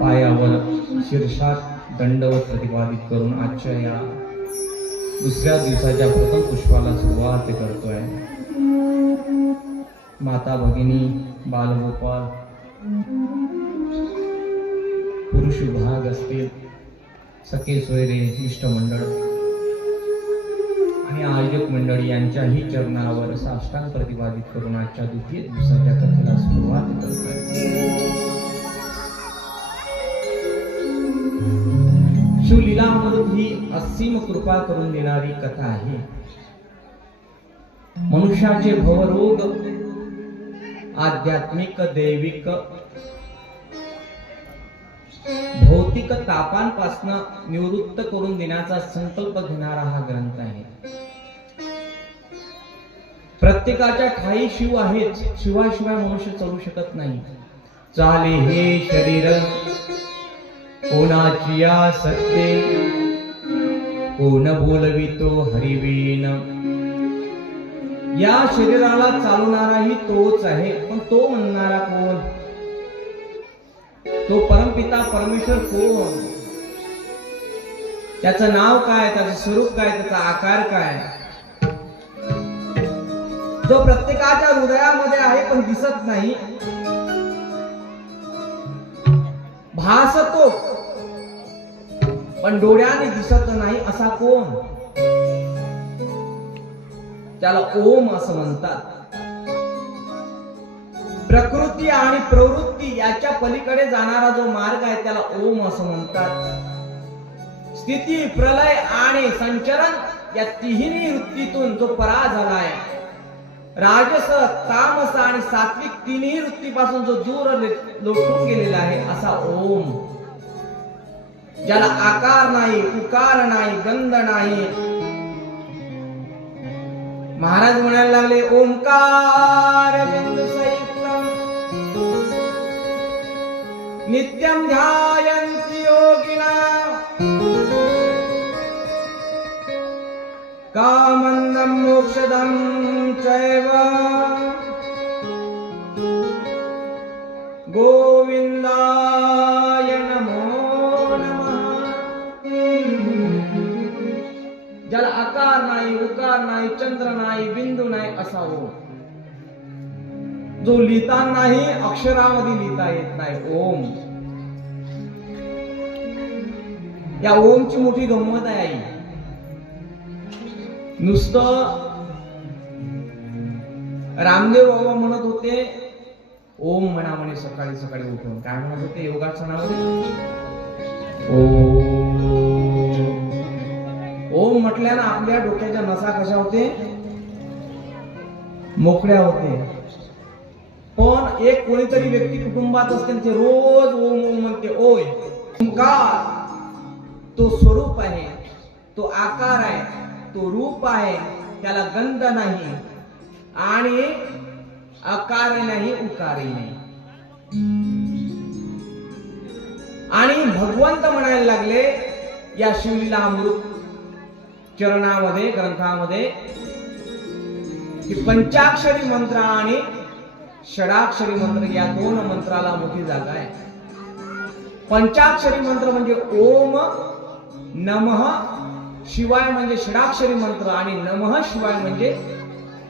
पायावर शीर्षात दंडवत प्रतिपादित करून आजच्या या दुसऱ्या दिवसाच्या प्रथम पुष्पाला सुरुवात करतोय। माता भगिनी, बालगोपाल, पुरुष विभाग असतील, सखे सोयरे, मिष्टमंडळ आणि आयोजक मंडळी यांच्याही चरणावर साष्टांग प्रतिपादित करून आजच्या द्वितीय दिवसाच्या कथेला सुरुवात करतोय। शिवलीलामृत ही असीम कृपा करून देणारी कथा आहे। मनुष्याचे भवरोग आध्यात्मिक, दैविक, भौतिक तापांपासून निवृत्त करून देण्याचा संकल्प घेणारा हा ग्रंथ आहे। प्रत्येकाच्या ठाई शिव आहेच, शिवाशिवाय मनुष्य चालू शकत नाही। चाले हे शरीर कोणाची या सत्ते, कोण बोलवितो हरिवीण। या शरीराला चालवणाराही तोच आहे, पण तो म्हणणारा कोण? तो परमपिता परमेश्वर कोण? त्याचं नाव काय, त्याचं स्वरूप काय, त्याचा आकार काय? जो प्रत्येकाच्या हृदयामध्ये आहे पण दिसत नाही, भासतो पण डोळ्याने दिसत नाही, असा कोण? त्याला ओम असं म्हणतात। प्रकृती आणि प्रवृत्ती याच्या पलीकडे जाणारा जो मार्ग आहे त्याला ओम असं म्हणतात। स्थिती, प्रलय आणि संचरण या तिन्ही वृत्तीतून जो परार झालाय, राजस, तामस आणि सात्विक तिन्ही वृत्तीपासून जो दूर लोटून गेलेला आहे, असा ओम, ज्याला आकार नाही, उकार नाही, गंध नाही। महाराज म्हणायला लागले, ओंकार बिंदू संयुक्तम नित्यं ध्यायन्ति योगिना कामन्दं मोक्षदं चैव गोविंदाय नमो नमः। ज्याला आकार नाही, उकार नाही, चंद्र नाही, बिंदू नाही, असा ओम, जो लिहितानाही अक्षरामध्ये लिहिता येत नाही, ओम। या ओमची मोठी गंमत आहे। नुसतं रामदेव बाबा म्हणत होते ओम म्हणा म्हणे, सकाळी सकाळी उठून काय म्हणत होते योगासनामध्ये? ओम म्हटल्यानं आपल्या डोक्याच्या नसा कशा होते? मोकळ्या होते। पण एक कोणीतरी व्यक्ती कुटुंबात असते ते रोज ओम ओम म्हणते। ओय, ओंकार तो स्वरूप आहे, तो आकार आहे, तो रूप आहे, त्याला गंध नाही आणि आकार नाही, उकारही नाही। आणि भगवंत म्हणायला लागले या शिवलीलामृत चरणामध्ये, ग्रंथामध्ये, की पंचाक्षरी मंत्र आणि षडाक्षरी मंत्र या दोन मंत्राला मोठी जागा आहे। पंचाक्षरी मंत्र म्हणजे ओम नमः शिवाय म्हणजे षडाक्षरी मंत्र आणि नमः शिवाय म्हणजे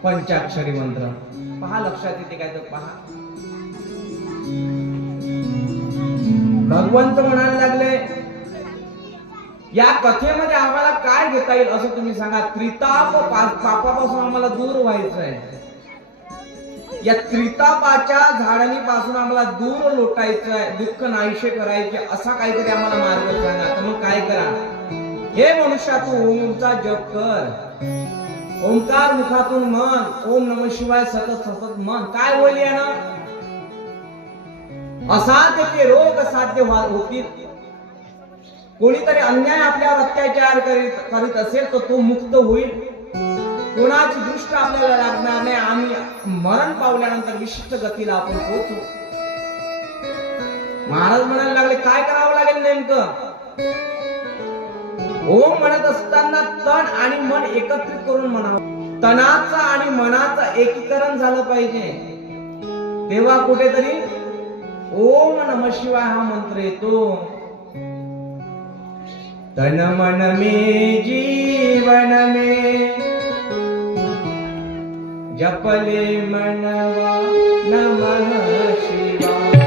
पंचाक्षरी मंत्र। पहा, लक्षात येते काय तर पहा। भगवंत म्हणायला लागले या कथेमध्ये आम्हाला काय घेता येईल असं तुम्ही सांगा। त्रिताप पापापासून आम्हाला दूर व्हायचंय, या त्रितापाच्या झाडणीपासून आम्हाला दूर लोटायचंय, दुःख नाहीशे करायचे, असा काहीतरी आम्हाला मार्ग सांगा। तर मग काय करा? हे मनुष्या, तू ओमचा जप कर, ओंकार मुखातून म्हण, ओम नमः शिवाय सतत सतत म्हण। काय होईल यानं? असाध्य ते रोग साध्य होतील। कोणीतरी अन्याय आपल्यावर अत्याचार करीत असेल तर तो मुक्त होईल। कोणाची दृष्ट आपल्याला लागणार नाही। आम्ही मरण पावल्यानंतर विशिष्ट गतीला आपण पोहोचू। महाराज म्हणायला लागले काय करावं लागेल नेमकं? ओम म्हणत असताना तन आणि मन एकत्रित करून म्हणावं। तनाचं आणि मनाचं एकीकरण झालं पाहिजे, तेव्हा कुठेतरी ओम नमः शिवाय हा मंत्र येतो. तन मन में जीवन में जपले मनवा नमः शिवाय.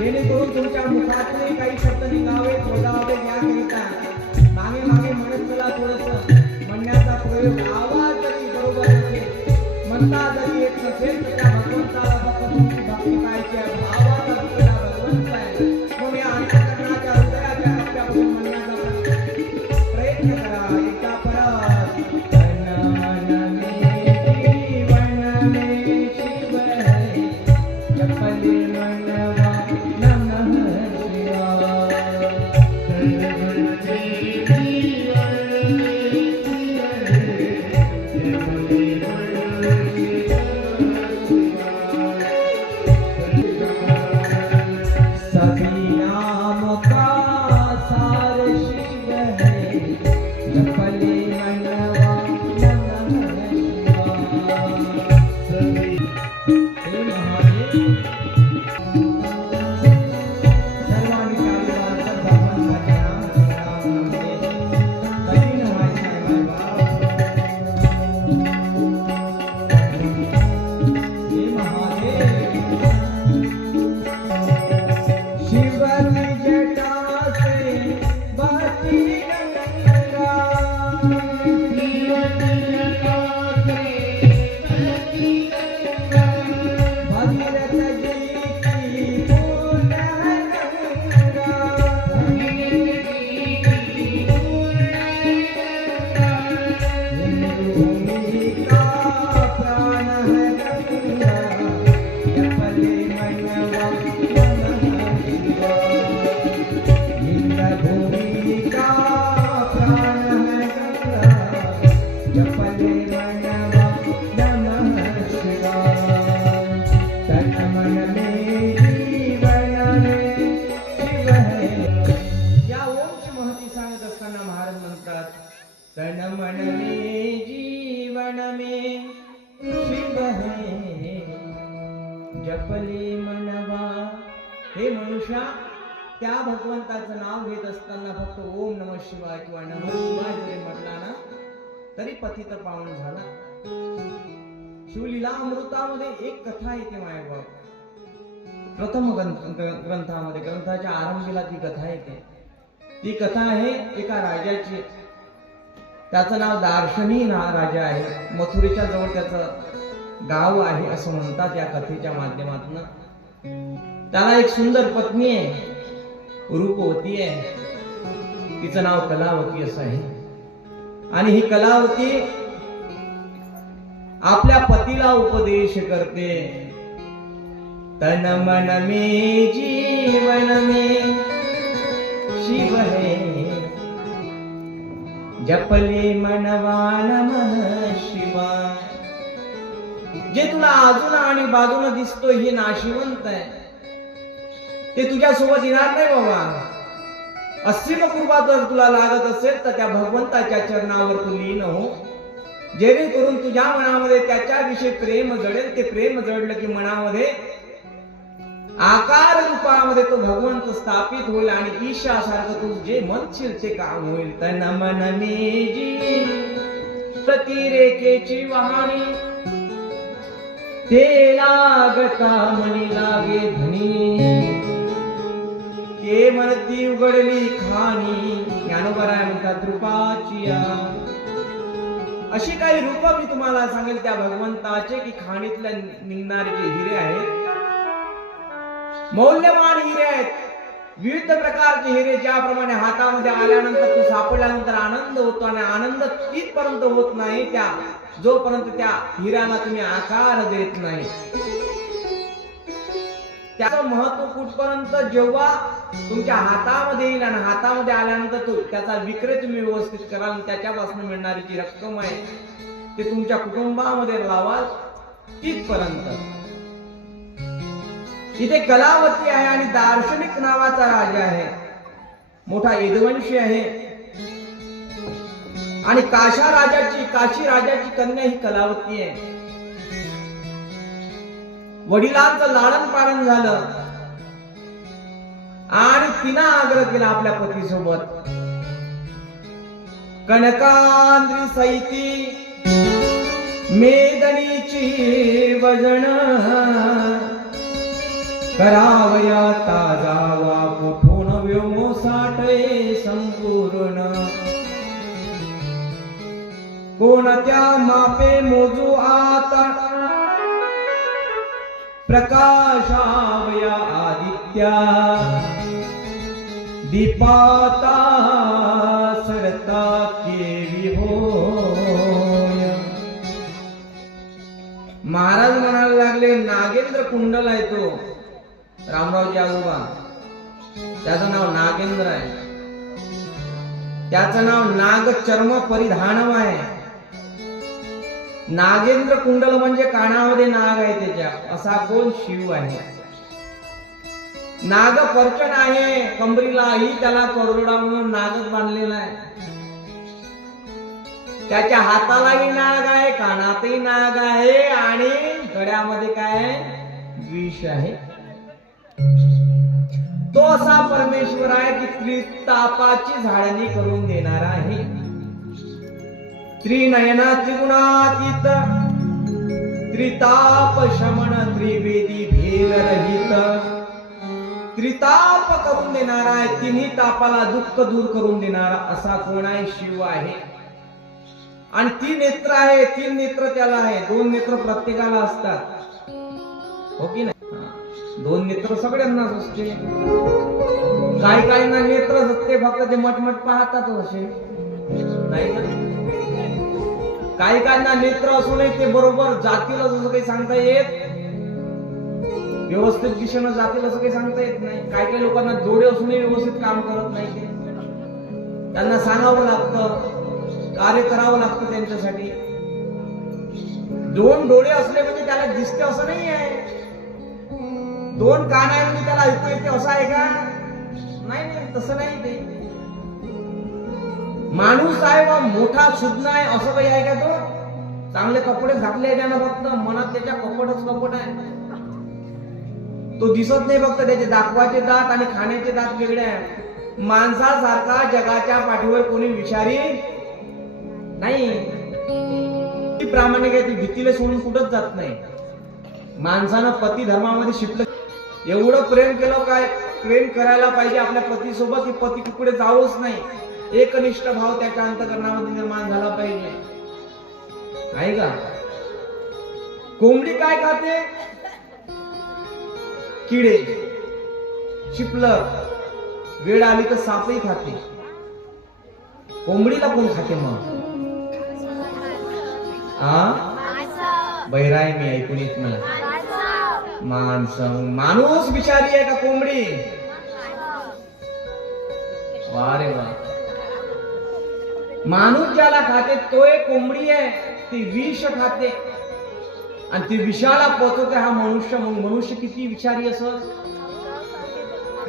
जेणेकरून तुमच्या मुखातून काही शब्द निघावे बोलावे याकरिता मागे मागे म्हणत चला. थोडस म्हणण्याचा प्रयोग आवाज जरी बरोबर नसेल, म्हणता जरी येत नसेल तर त्या भगवंताला फक्त तुमची भक्ती पाहिजे. आवाज आपला भगवंत आहे म्हणून या अंतःकरणाच्या हृदयाच्या आपल्यापासून म्हणण्याचा प्रयत्न करा. एकदा परत तन मन में जीवन में शिव है जपले मनवा. हे मनुष्या, त्या भगवंताचं नाव घेत असताना फक्त ओम नमः शिवाय किंवा नमः शिवाय जरी म्हटला ना तरी पतित पावन झाला. शिवलीला अमृतामध्ये एक कथा येते मायबाप. प्रथम ग्रंथामध्ये ग्रंथाच्या आरंभीला ती कथा येते. ती कथा आहे एका राजाची. त्याचं नाव दार्शनी राजा आहे. मथुरेच्या जवळ त्याचं गाव आहे असं म्हणतात या कथेच्या माध्यमातून. त्याला एक सुंदर पत्नी आहे, रूपवती आहे. तिचं नाव कलावती असं आहे. आणि ही कलावती आपल्या पतीला उपदेश करते. तन मन में जीवन में शिव है जपले मनवा नमः शिवाय. जे तुला आजून आणि बाजूला दिसतोय हे नाशिवंत आहे, ते तुझ्या सोबत येणार नाही बाबा. असीम कृपा जर तुला लागत असेल तर त्या भगवंताच्या चरणावर तू लीन हो, जेणेकरून तुझ्या मनामध्ये त्याच्याविषयी प्रेम जडेल. ते प्रेम जडलं की मनामध्ये आकार रूपामध्ये तो भगवंत स्थापित होईल आणि ईशा सारखं तू जे म्हणशील ते काम होईल. तन मन में जी प्रतिरेखेची वाहणी ते लागता मनी लागे धनी. ते म्हणती उघडली खाणी. ज्ञानोबराय म्हणतात रूपाची. अशी काही रूप मी तुम्हाला सांगेल त्या भगवंताचे की खाणीतल्या निघणारे जे हिरे आहेत, मौल्यवान हिरे आहेत. विविध प्रकारचे हिरे ज्याप्रमाणे हातामध्ये आल्यानंतर तो सापडल्यानंतर आनंद होतो आणि आनंद तिथपर्यंत होत नाही त्या जोपर्यंत त्या हिऱ्याला तुम्ही आकार देत नाही. त्याचं महत्व कुठपर्यंत जेव्हा तुमच्या हातामध्ये येईल आणि हातामध्ये आल्यानंतर तो त्याचा विक्रय तुम्ही व्यवस्थित कराल आणि त्याच्यापासून मिळणारी जी रक्कम आहे ते तुमच्या कुटुंबामध्ये लावाल तिथपर्यंत. इथे कलावती आहे आणि दार्शनिक नावाचा राजा आहे, मोठा यदुवंशी आहे आणि काशी राजाची कन्या ही कलावती आहे. वडिलांचं लालन पालन झालं आणि तिनं आग्रह केला आपल्या पतीसोबत, कनकांद्री सैती मेदनीची वजन करावया जावा कुठून व्योमो साठे संपूर्ण, कोणत्या मापे मोजू आता प्रकाशावया आदित्या दीपाता सरता केवी होय. महाराज म्हणायला लागले, नागेंद्र कुंडल आहे तो रामरावजी आजोबा, त्याचं नाव नागेंद्र आहे, त्याचं नाव नागचर्म परिधानम आहे. नागेंद्र कुंडल म्हणजे कानामध्ये नाग आहे त्याच्या, असा कोण शिव आहे. नाग पर्चन आहे कंबरीलाही, त्याला करोडा म्हणून नागच बांधलेला आहे. त्याच्या हातालाही नाग आहे, कानातही नाग आहे आणि गळ्यामध्ये काय आहे, विष आहे. तो असा परमेश्वर आहे की त्रितापाची झाडणी करून देणारा आहे. त्रिनयना त्रिगुणातीत त्रिताप शमन त्रिवेदी भेद रहित, त्रिताप करून देणारा आहे, तिन्ही तापाला दुःख दूर करून देणारा असा कोण आहे, शिव आहे. आणि तीन नेत्र आहे, तीन नेत्र त्याला आहे, दोन नेत्र प्रत्येकाला असतात, हो की नाही. दोन नेत्र सगळ्यांनाच असते, काही काहींना नेत्र असते फक्त ते मटमट पाहतात असे नाही ना. काही काहींना नेत्र असूनही ते बरोबर जातील असं काही सांगता येत, व्यवस्थित दिशेनं जातील असं काही सांगता येत नाही. काही काही लोकांना डोळे असूनही व्यवस्थित काम करत नाही, ते त्यांना सांगावं लागतं, कार्य करावं लागतं त्यांच्यासाठी. दोन डोळे असले म्हणजे त्याला दिसते असं नाही आहे, दोन कान आहे म्हणजे त्याला ऐकू येते असं आहे का, नाही, तसं नाही. ते माणूस आहे वा मोठा सुज्ञ आहे असं काही आहे का, तो चांगले कपडे घातले त्यानं फक्त मनात त्याच्या कपट आहे, तो दिसत नाही, फक्त त्याचे दाखवाचे दात आणि खाण्याचे दात वेगळे आहे. माणसासारखा जगाच्या पाठीवर कोणी विचारी नाही, ती प्रामाणिक आहे, ती भीतीला सोडून कुठंच जात नाही. माणसानं पती धर्मामध्ये शिकलं, एवढं प्रेम केलं, काय प्रेम करायला पाहिजे आपल्या पतीसोबत की पती कुकडे जावंच नाही, एकनिष्ठ भाव त्याच्या अंतःकरणामध्ये निर्माण झाला पाहिजे, नाही का. कोंबडी काय खाते, किडे, शिपलक, वेळ आली तर सापही खाते. कोंबडीला कोण खाते मग, बैराय मी ऐकून येत मला. माणूस बिचारी आहे का कोंबडी, वा रे वा. माणूस ज्याला खाते तो एक कोंबडी आहे, ती विष खाते आणि ती विषाला पोचवते हा मनुष्य. मनुष्य किती विचारी असत,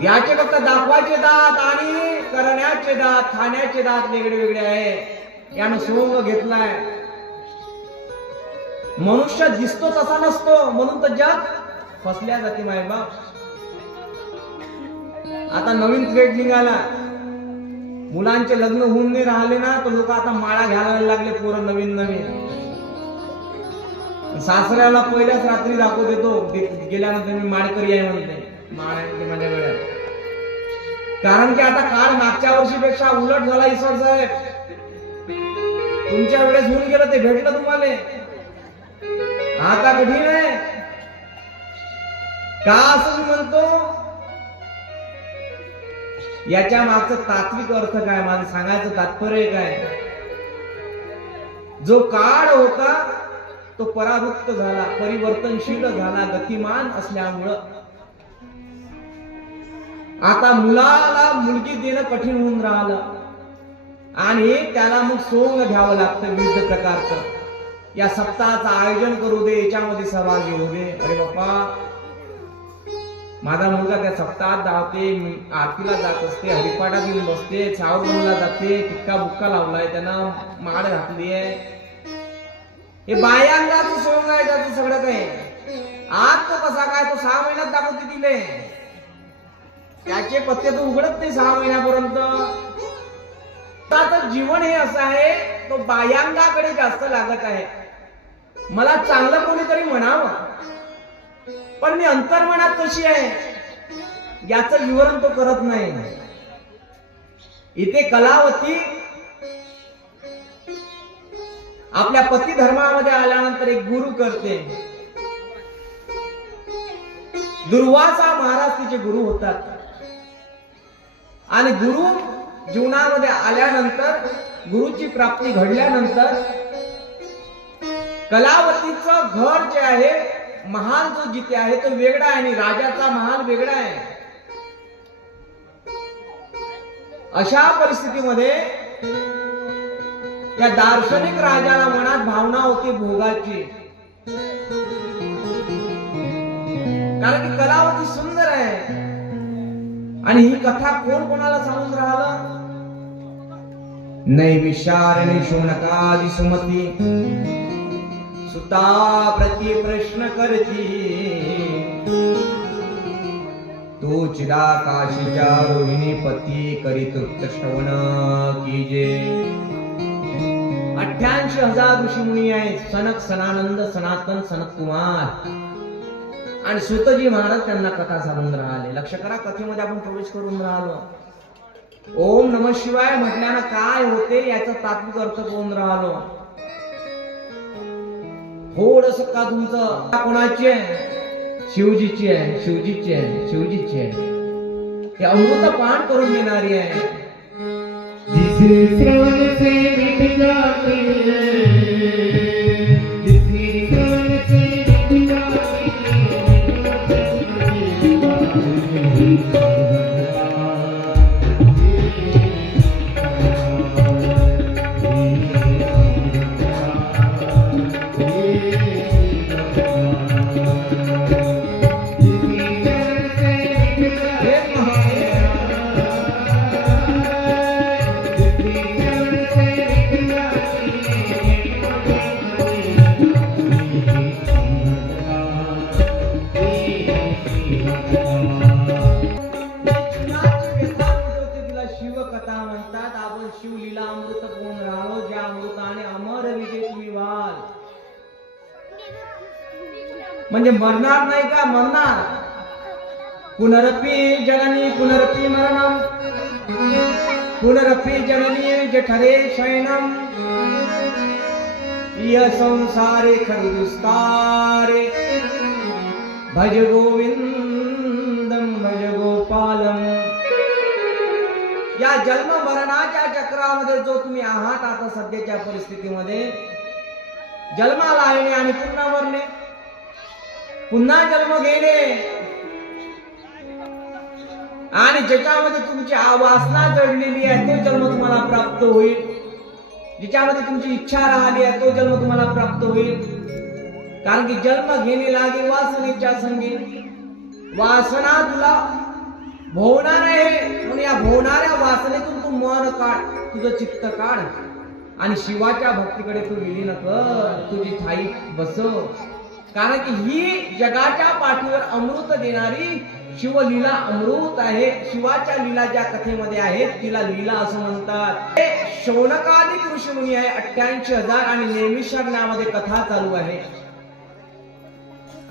याचे फक्त दाखवायचे दात आणि करण्याचे दात, खाण्याचे दात वेगळे वेगळे आहे, यानं सोंग घेतलाय. मनुष्य दिसतो तसा नसतो, म्हणून तर जग फसल्या जाते मायबाप. आता नवीन ट्रेड निघाला, मुलांचे लग्न होऊन नाही राहिले ना, तर लोक आता माळा घ्यायला लागले, पोरं नवीन नवीन. सासऱ्याला पहिल्याच रात्री दाखवू देतो, गेल्यानंतर मी माळकरी आहे म्हणते, माळ आहे माझ्या वेळात. कारण की आता काळ मागच्या वर्षीपेक्षा उलट झाला. ईश्वर साहेब, तुमच्या वेळेस होऊन गेलं ते भेटलं तुम्हाला, आता कठीण आहे का असं मी म्हणतो. याच्या मागचं तात्विक अर्थ काय, माझं सांगायचं तात्पर्य काय? जो काळ होता तो परावृत्त झाला, परिवर्तनशील झाला, गतिमान असल्यामुळं आता मुलाला मुलगी देणं कठीण होऊन राहिलं आणि त्याला मग सोंग घ्यावं लागतं विविध प्रकारचं. या सप्ताहाचं आयोजन करू दे, याच्यामध्ये सहभागी होऊ दे. अरे बाप्पा, माझा मुलगा त्या सप्ताहात धावते, आरतीला जात असते, हरिपाठात येऊन बसते, सावरला जाते, टिक्का बुक्का लावलाय, त्यानं माळ घातली आहे. हे बायांगाचं सोंग आहे त्याचं सगळं काही. आज तो कसा काय, तो 6 महिन्यात दाखवते तिले, त्याचे पत्ते तो उघडत नाही 6 महिन्यापर्यंत. त्याचं जीवन हे असं आहे, तो बायांगाकडे जास्त लागत आहे. मला चांगलं कोणीतरी म्हणावं, पण मी अंतर्मनात कशी आहे याचं विवरण तो करत नाही. इथे कलावती आपल्या पती धर्मामध्ये आल्यानंतर एक गुरु करते. दुर्वासा महाराज तिचे गुरु होतात आणि गुरु जीवनामध्ये आल्यानंतर, गुरुची प्राप्ती घडल्यानंतर कलावतीचं घर जे आहे, महाल जो जिथे आहे तो वेगळा आहे आणि राजाचा महाल वेगळा आहे. अशा परिस्थितीमध्ये या दार्शनिक राजाला मनात भावना होती भोगाची, कारण की कलावती सुंदर आहे. आणि ही कथा कोण कोणाला सांगून राहिलं? नैमिषारण्य शौनकादि सुमती सुता प्रति प्रश्न करती, तो चिदाकाशीच्या रोहिणी पती करीत श्रवण कीजे. 88,000 ऋषीमुनी आहेत. सनक, सनानंद, सनातन, सनत कुमार आणि सुतजी महाराज त्यांना कथा सांगून राहिले. लक्ष करा, कथेमध्ये आपण प्रवेश करून राहिलो. ओम नमः शिवाय म्हटल्यानं काय होते याचा तात्विक अर्थ करून राहिलो. थोडस का तुमचं कोणाची आहे? शिवजीची आहे, शिवजीची आहे, शिवजीची आहे. हे अमृत पान करून देणारी आहे. जिसे श्रवण से मिट जाती है, जिसे श्रवण से मिट जाती है. म्हणजे मरणार नाही का? मरणार. पुनरपि जननी पुनरपि मरणम, पुनरपि जननी जठरे शयनम, य संसारे खलुस्तारे, भज गोविंदम भज गोपालम. या जन्म मरणाच्या चक्रामध्ये जो तुम्ही आहात आता सध्याच्या परिस्थितीमध्ये, जन्माला येणे आणि पुन्हा मरणे, पुन्हा जन्म घेणे, आणि ज्याच्यामध्ये तुमची वासना जडलेली आहे तो जन्म तुम्हाला प्राप्त होईल. ज्याच्यामध्ये तुमची इच्छा राहिली आहे तो जन्म तुम्हाला प्राप्त होईल. कारण की जन्म घेणे लागे वासनेच्या संगी. वासना तुला भोवणार आहे, म्हणून या भोवणाऱ्या वासनेतून तू मन काढ, तुझं चित्त काढ आणि शिवाच्या भक्तीकडे तू विलीन कर, तुझी ठाई बसव. कारण की ही जगाच्या पाठीवर अमृत देणारी शिवलीला अमृत आहे. शिवाच्या लीला ज्या कथेमध्ये आहेत तिला लीला असं म्हणतात. हे शौनकादिक ऋषीमुनी आहे 88,000 आणि नैमिषारण्यामध्ये कथा चालू आहे.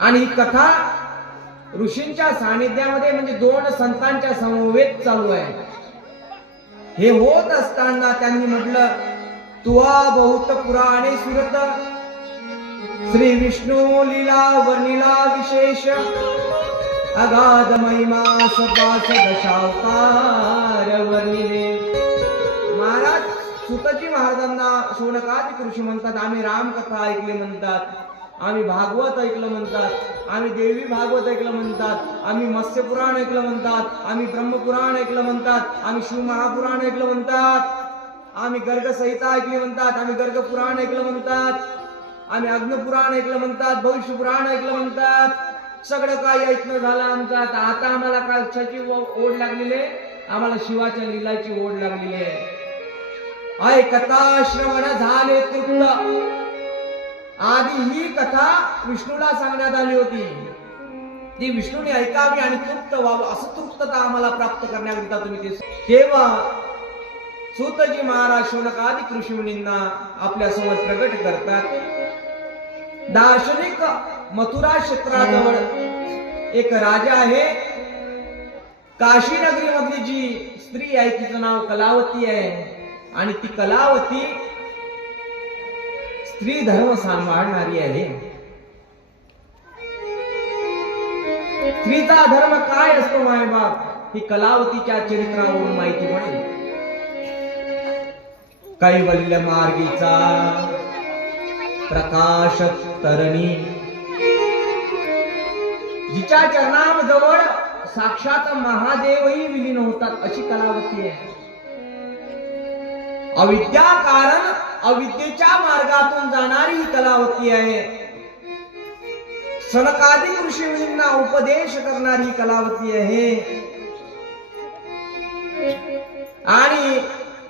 आणि ही कथा ऋषींच्या सानिध्यामध्ये म्हणजे 2 संतांच्या समवेत चालू आहे. हे होत असताना त्यांनी म्हटलं, तुआ बहुत पुराणे सुरत, श्री विष्णू लीला वर्णिला विशेष, अगाध महिमा सपास दशावतार, फार वर्णिले. महाराज सुतजी महाराजांना शौनकादी ऋषी म्हणतात, आम्ही रामकथा ऐकली म्हणतात, आम्ही भागवत ऐकलं म्हणतात, आम्ही देवी भागवत ऐकलं म्हणतात, आम्ही मत्स्य पुराण ऐकलं म्हणतात, आम्ही ब्रह्मपुराण ऐकलं म्हणतात, आम्ही शिव महापुराण ऐकलं म्हणतात, आम्ही गर्ग संहिता ऐकली म्हणतात, आम्ही गर्ग पुराण ऐकलं म्हणतात, आम्ही अग्नपुराण ऐकलं म्हणतात, भविष्य पुराण ऐकलं म्हणतात. सगळं काही ऐकणं झालं आमचं. आता आम्हाला कशाची ओढ लागलेली आहे? आम्हाला शिवाच्या लीलाची ओढ लागलेली आहे. कथा श्रवण झाले तृप्त. आधी ही कथा विष्णूला सांगण्यात आली होती, ती विष्णूने ऐकावी आणि तृप्त व्हावं, असं तृप्तता आम्हाला प्राप्त करण्याकरिता तुम्ही ते. तेव्हा सूतजी महाराज शौनकादी ऋषीमुनींना आपल्या समोर प्रगट करतात. दार्शनिक मथुरा क्षेत्राजवळ एक राजा आहे. काशी नगरी मधली जी स्त्री आहे तिचं नाव कलावती आहे, आणि ती कलावती स्त्री धर्म सांभाळणारी आहे. स्त्रीचा धर्म काय असतो मायबाप, ही कलावतीच्या चरित्रावरून माहिती पडेल. कैवल्य मार्गीचा प्रकाश तरणी, जिच्या चरणाजवळ साक्षात महादेवही विलीन होतात अशी कलावती आहे. अविद्या कारण अविद्येच्या मार्गातून जाणारी ही कलावती आहे. सनकादी ऋषीमुनींना उपदेश करणारी ही कलावती आहे. आणि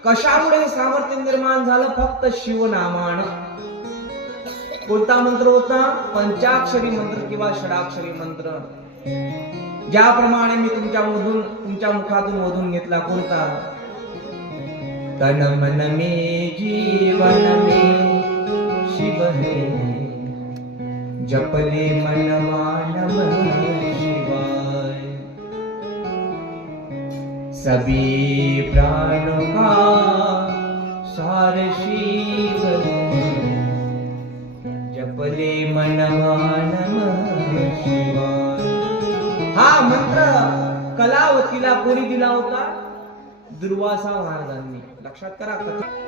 कशामुळे सामर्थ्य निर्माण झालं? फक्त शिवनामानं. कोणता मंत्र होता? पंचाक्षरी मंत्र किंवा षडाक्षरी मंत्र. ज्याप्रमाणे मी तुमच्या मुखातून ओढून घेतला. कोणता? तन मन में जीवन में शिव है, जपले मनवा नमः शिवाय. सभी प्राणों का सार शिव है, जपले मनवा नमः शिवाय. हा मंत्र कलावतीला कोणी दिला होता? दुर्वासा महाराजांनी. लक्षात करा.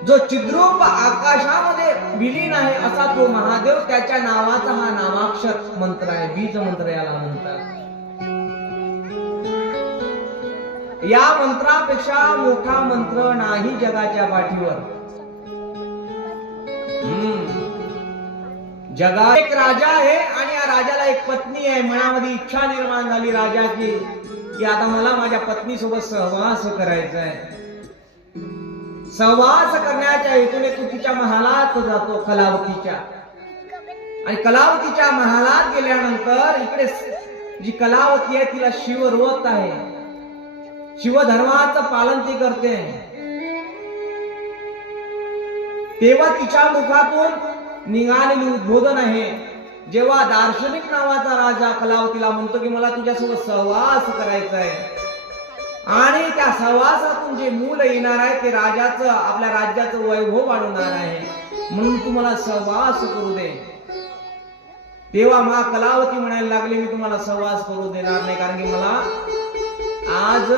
जो चिद्रूप आकाशामध्ये विलीन आहे असा तो महादेव, त्याच्या नावाचा हा नामाक्षर मंत्र आहे, बीज मंत्र याला म्हणतात. या मंत्रापेक्षा मोठा मंत्र नाही जगाच्या पाठीवर. जगात एक राजा आहे आणि या राजाला एक पत्नी आहे. मनामध्ये इच्छा निर्माण झाली राजाची की आता मला माझ्या पत्नी सोबत सहवास करायचा आहे. सहवास करण्याच्या हेतूने तू तिच्या महालात जातो, कलावतीच्या. आणि कलावतीच्या महालात गेल्यानंतर इकडे जी कलावती आहे तिला शिव रोवत आहे. शिवधर्माचं पालन ती करते. तेव्हा तिच्या मुखातून निघालेली उद्बोधन आहे. जेव्हा दार्शनिक नावाचा राजा कलावतीला म्हणतो की मला तुझ्यासोबत सहवास करायचा आहे, आणि त्या सहवासातून जे मूल येणार आहे ते राजाचं, आपल्या राज्याचं वैभव वाढवणार आहे, म्हणून तू मला सहवास करू दे. तेव्हा मा कलावती म्हणायला लागली मी तुम्हाला सहवास करू देणार नाही, कारण की मला आज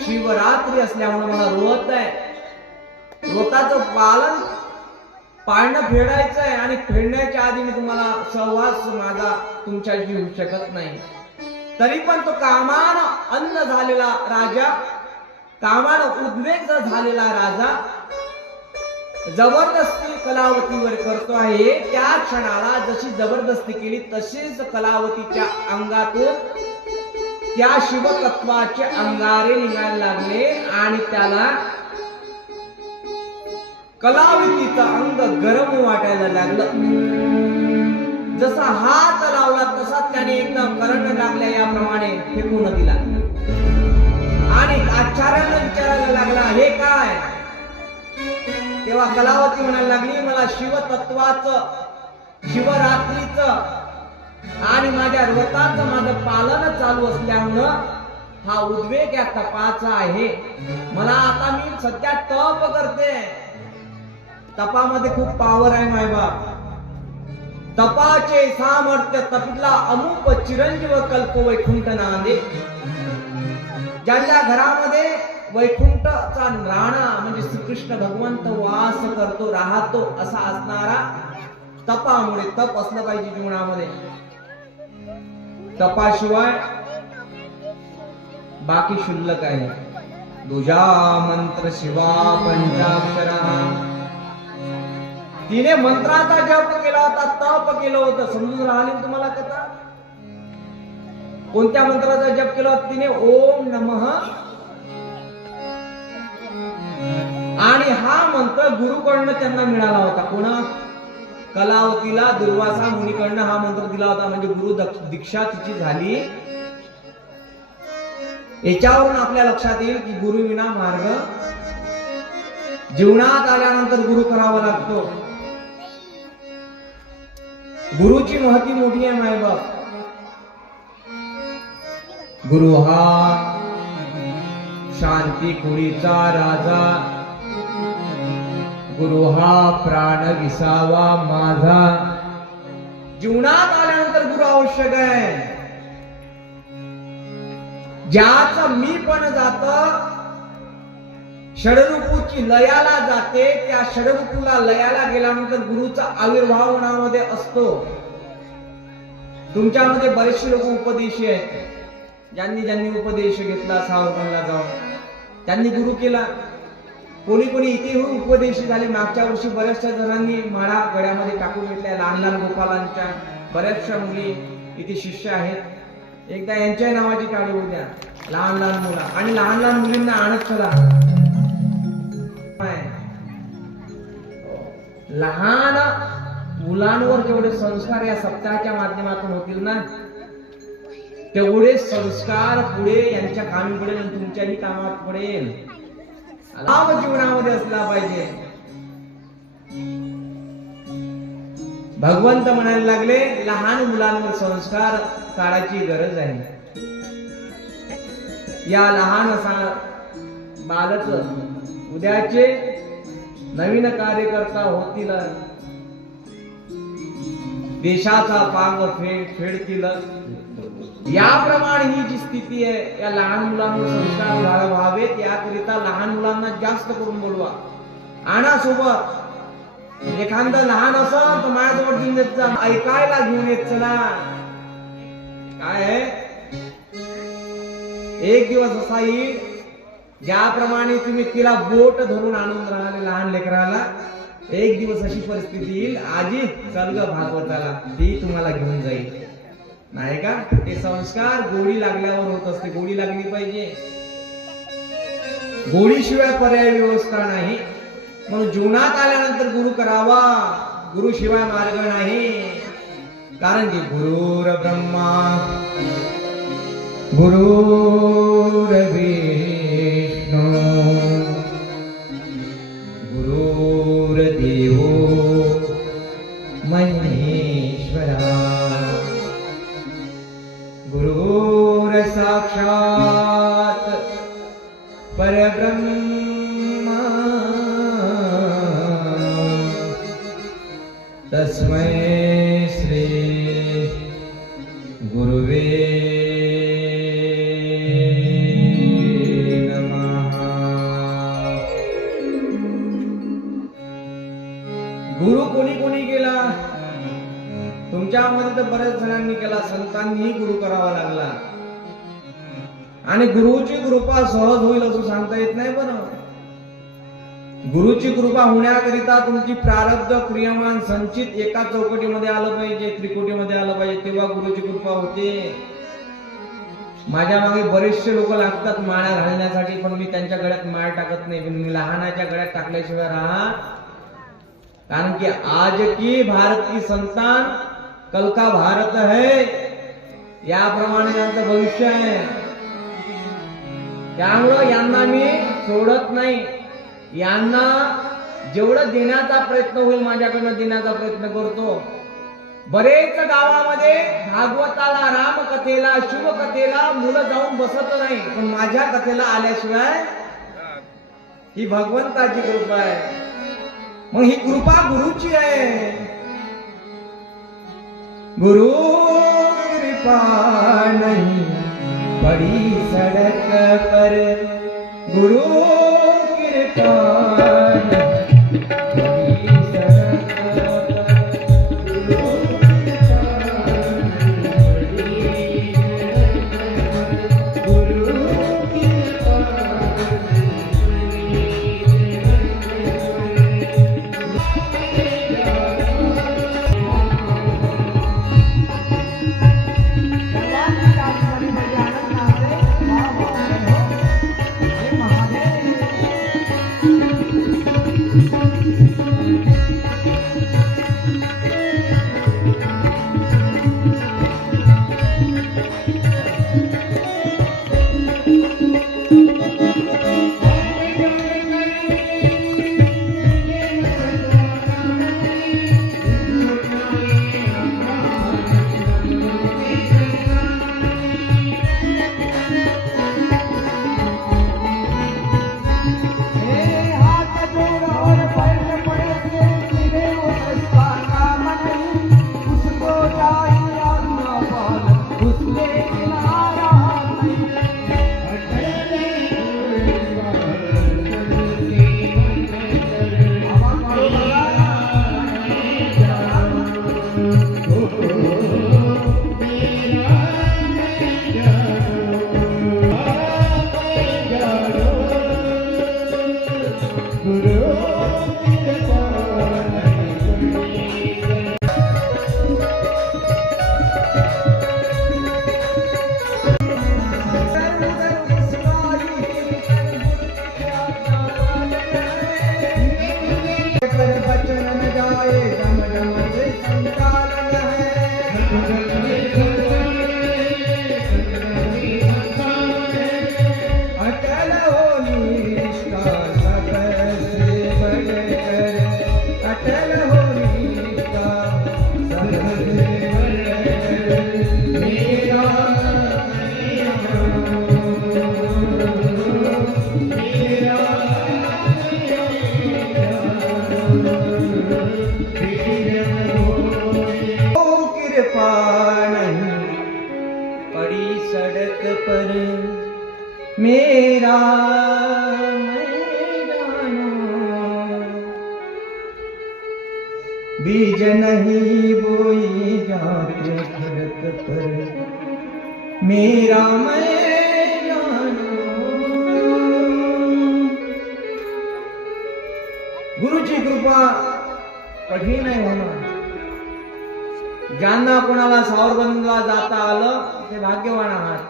शिवरात्री असल्यामुळे मला रोत आहे. रोताचं पाळणं फेडायचं आहे, आणि फेडण्याच्या आधी मी तुम्हाला सहवास माझा तुमच्याशी होऊ शकत नाही. तरी पण तो कामानं अन्न झालेला राजा, कामानं उद्वेग झालेला राजा जबरदस्ती कलावतीवर करतो आहे. त्या क्षणाला जशी जबरदस्ती केली तशीच कलावतीच्या अंगातून त्या शिवतत्वाचे अंगारे निघायला लागले, आणि त्याला कलावतीचं अंग गरम वाटायला लागलं. जसा हात लावला तसा त्याने एकदम करंट लागल्या याप्रमाणे फेकून दिला. आणि आचार्याला विचारायला लागला हे काय? तेव्हा कलावती म्हणायला लागली मला शिवतत्वाचं, शिवरात्रीचं आणि माझ्या व्रताचं माझं पालन चालू असल्यामुळं हा उद्वेग या तपाचा आहे. मला आता मी सध्या तप करते. तपामध्ये खूप पावर आहे मायबाप. तपाचे सामर्थ्य तपितला अमुक चिरंजीव कल्प वैकुंठ नांदे. ज्यांच्या घरामध्ये वैकुंठचा राणा म्हणजे श्रीकृष्ण भगवंत वास करतो राहतो असा असणारा तपामुळे, तप असलं पाहिजे जीवनामध्ये. तपाशिवाय बाकी शुल्लक आहे. दुजा मंत्र शिवा पंचाक्षरा, तिने मंत्राचा जप केला होता, तप केलं होतं. समजून राहिले तुम्हाला कथा? कोणत्या मंत्राचा जप केला होता तिने? ओम नमः. आणि हा मंत्र गुरुकडनं त्यांना मिळाला होता. कोणा? कलावतीला दुर्वासा मुनीकडनं हा मंत्र दिला होता. म्हणजे गुरु दीक्षा तिची झाली. याच्यावरून आपल्या लक्षात येईल की गुरु विना मार्ग, जीवनात आल्यानंतर गुरु करावा लागतो. गुरुची महती मोठी आहे मायबाप. गुरु हा शांती कुळीचा राजा, गुरु हा प्राण विसावा माझा. जीवनात आल्यानंतर गुरु आवश्यक आहे. ज्याचं मी पण जात, षडरूपूची लयाला जाते, त्या षडरूपूला लयाला गेल्यानंतर गुरुचा आविर्भाव मनामध्ये असतो. तुमच्यामध्ये बरेचसे लोक उपदेशी आहेत. ज्यांनी उपदेश घेतला सावरकरला जाऊन त्यांनी गुरु केला. कोणी कोणी इथे उपदेशी झाले. मागच्या वर्षी बऱ्याचशा जणांनी माळा गळ्यामध्ये टाकून घेतल्या. लहान लहान गोपालांच्या बऱ्याचशा मुली इथे शिष्य आहेत. एकदा यांच्या नावाची टाळी होऊ द्या. लहान लहान मुला आणि लहान लहान मुलींना आणत चला. लहान मुलांवर जेवढे संस्कार या सप्ताहाच्या माध्यमातून होतील ना, तेवढे संस्कार पुढे यांच्या कामी पडेल आणि तुमच्याही कामात पडेल. लाभ जीवनामध्ये असला पाहिजे. भगवंत म्हणायला लागले लहान मुलांवर संस्कार काढायची गरज आहे. या लहान बालक उद्याचे नवीन कार्यकर्ता होतील, देशाचा पांग फेडतील. याप्रमाणे ही जी स्थिती आहे, या लहान मुलांवर संस्कार व्हावेत याकरिता लहान मुलांना जास्त करून बोलवा. आणा सोबत. एखादं लहान असं तर माझ्याजवळ घेऊन येत जा, ऐकायला घेऊन येत चला. काय आहे, एक दिवस असा येईल ज्याप्रमाणे तुम्ही तिला बोट धरून आणून राहिले लहान लेकराला, एक दिवस अशी परिस्थिती येईल, आजी चल ग भागवताला, ती तुम्हाला घेऊन जाईल. नाही का? ते संस्कार गोडी लागल्यावर होत असते. गोडी लागली पाहिजे. गोडीशिवाय पर्याय व्यवस्था नाही. म्हणून जीवनात आल्यानंतर गुरु करावा. गुरु शिवाय मार्ग नाही. कारण की गुरुर ब्रह्मा गुरुर विष्णू गुरुर देवो महेश्वरा गुरुर साक्षात परब्रह्म तस्मै श्री गुरुवे नमः. गुरु कोणी कोणी केला? तुमच्यामध्ये तर बऱ्याच जणांनी केला. संतांनीही गुरु करावा लागला. आणि गुरुची कृपा सहज होईल असं सांगता येत नाही. बरं, गुरुची कृपा होण्याकरिता तुमची प्रारब्ध क्रियमान संचित एका चौकटीमध्ये आलं पाहिजे, त्रिकोटीमध्ये आलं पाहिजे, तेव्हा गुरुची कृपा होते. माझ्या मागे बरेचसे लोक लागतात माळा घालण्यासाठी, पण मी त्यांच्या गळ्यात माळ टाकत नाही. मी लहानाच्या गळ्यात टाकल्याशिवाय राहा. कारण की आज की भारत की संतान कल का भारत है, याप्रमाणे त्यांचं भविष्य आहे. त्यामुळं यांना मी सोडत नाही. यांना जेवढं देण्याचा प्रयत्न होईल माझ्याकडनं देण्याचा प्रयत्न करतो. बरेच गावामध्ये भागवताला, रामकथेला, शुभकथेला मुलं जाऊन बसत नाही, पण माझ्या कथेला आल्याशिवाय ही भगवंताची कृपा आहे. मग ही कृपा गुरुची आहे. गुरु कृपा नहीं पड़ी सड़क पर, गुरु कृपान पड़ी सड़क पर मेरा मैदानो बीज नहीं बोई जाते सड़क पर मेरा मैदानो। गुरुची कृपा कठीण आहे होणार. ज्यांना कोणाला सावरबंदला जाता आलं ते भाग्यवान आहात.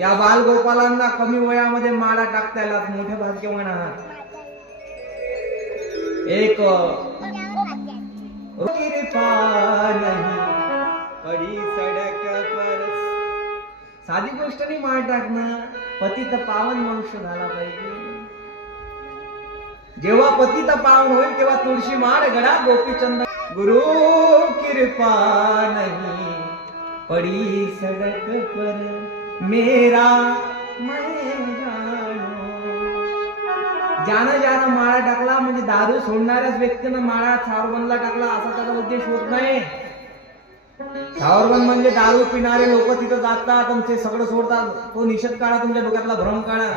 या बालगोपालांना कमी वयामध्ये माळा टाकता आला मोठे भाग्यवान आहात. एक कृपा नहीं पड़ी सड़क पर साधी गोष्ट नाही माळ टाकणं. पतित पावन मनुष्य झाला पाहिजे. जेव्हा पतित पावन होईल तेव्हा तुळशी माळ गळा गोपीचंद. गुरु कृपा नहीं पड़ी सड़क पर मेरा मैदानो. ज्यानं माळा टाकला म्हणजे दारू सोडणाऱ्याच व्यक्तीनं माळा सावरबंदला टाकला असा त्याचा उद्देश होत नाही. सावरबंद म्हणजे दारू पिणारे लोक तिथं जातात आणि ते सगळं सोडतात. तो निषेध काढा, तुमच्या डोक्यातला भ्रम काढा.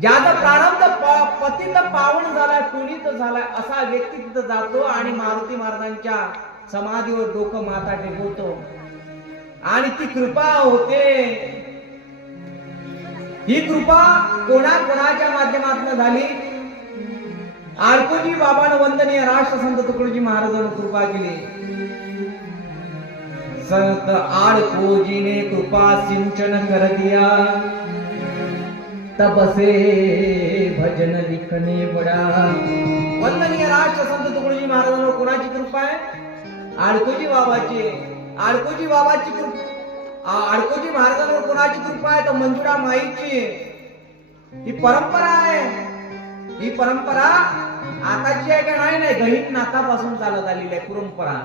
ज्याचा प्रारंभ पतित पावन झालाय, पुनीत झालाय असा व्यक्ती तिथं जातो आणि मारुती महाराजांच्या समाधीवर डोकं माथा टेकवतो आणि ती कृपा होते. ही कृपा कोणाच्या माध्यमातून झाली? आडकोजी बाबानं वंदनीय राष्ट्रसंत तुकडोजी महाराजांनी कृपा केली. संत आडकोजी ने कृपा सिंचन कर दिया, तब से भजन लिखने पड़ा. वंदनीय राष्ट्रसंत तुकडोजी महाराजांवर कोणाची कृपा आहे? आडकोजी बाबाची. आडकोजी बाबाची कृपा. आडकोजी महाराजांवर कोणाची कृपा आहे? तर मंजुळा माईची. ही परंपरा आहे. ही परंपरा आताची आहे का नाही? गणित नाथापासून चालत आलेली आहे परंपरा.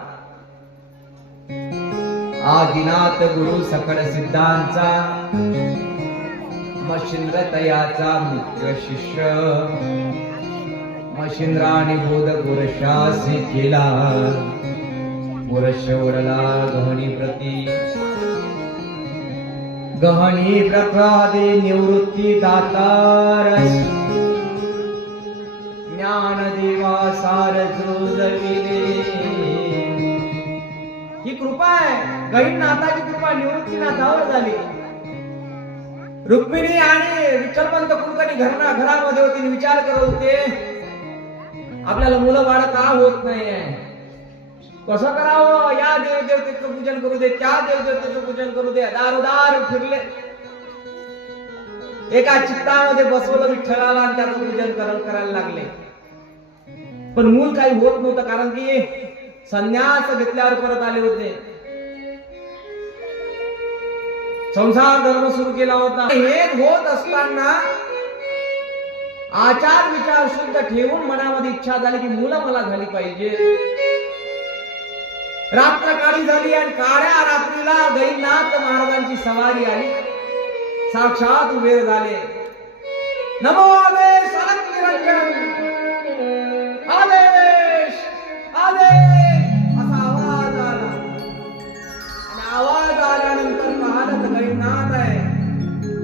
आदिनाथ गुरु सकळ सिद्धांचा मशिंद्र तयाचा मुख्य शिष्य. मशिंद्र आणि बोध गुरशासी केला, गुरश वडला गहनी प्रती. गहनी प्रसादे निवृत्ती दातार ज्ञानदेवा सार जोजविले. ही कृपा आहे, गहिनीनाथाची कृपा निवृत्तीनाथावर झाली. रुक्मिणी आणि विठ्ठलपंत कुलकर्णी घरामध्ये होते, विचार करत होते आपल्याला मुलं बाळ का होत नाहीये, कसं करावं. या देवदेवतेचं पूजन करू दे, त्या देवदेवतेचं पूजन करू दे, दारोदार फिरले. एका चित्तामध्ये बसवलं विठ्ठलाला आणि त्याचं पूजन करायला लागले. पण मूल काही होत नव्हतं, कारण की संन्यास घेतल्यावर परत आले होते. संसार धर्म सुरू केला होता. हे होत असताना आचार विचार शुद्ध ठेवून मनामध्ये इच्छा झाली की मुलं मला झाली पाहिजे. रात्र काळी झाली आणि काळ्या रात्रीला गहिनीनाथ महाराजांची सवारी आली. साक्षात उभे झाले. नमो आदेश अनंत निरंजन, आदेश आदेश असा आवाज आला. आणि आवाज आल्यानंतर पाहत गहिनीनाथ आहे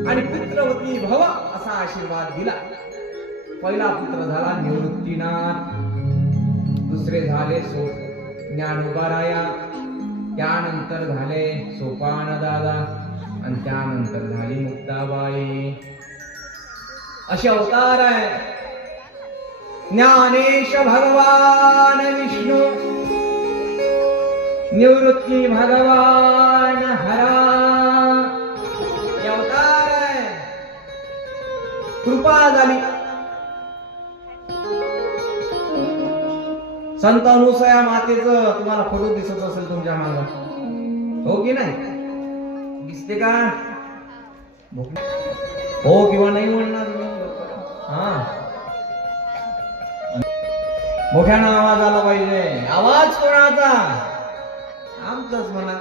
आणि पुत्रवती भव असा आशीर्वाद दिला. पहिला पुत्र झाला निवृत्तीनाथ, दुसरे झाले ज्ञानोबाराया, त्यानंतर झाले सोपान दादा आणि त्यानंतर झाली मुक्ताबाई. असे अवतार आहे. ज्ञानेश भगवान विष्णू, निवृत्ती भगवान हरा. हे अवतार आहे. कृपा झाली. संत अनुसया मातेचं तुम्हाला फोटो दिसत असेल तुमच्या मागे, हो की नाही? दिसते का? हो किंवा नाही म्हणणार. हा, मोठ्यानं आवाज आला पाहिजे. आवाज कोणाचा? आमचाच म्हणा.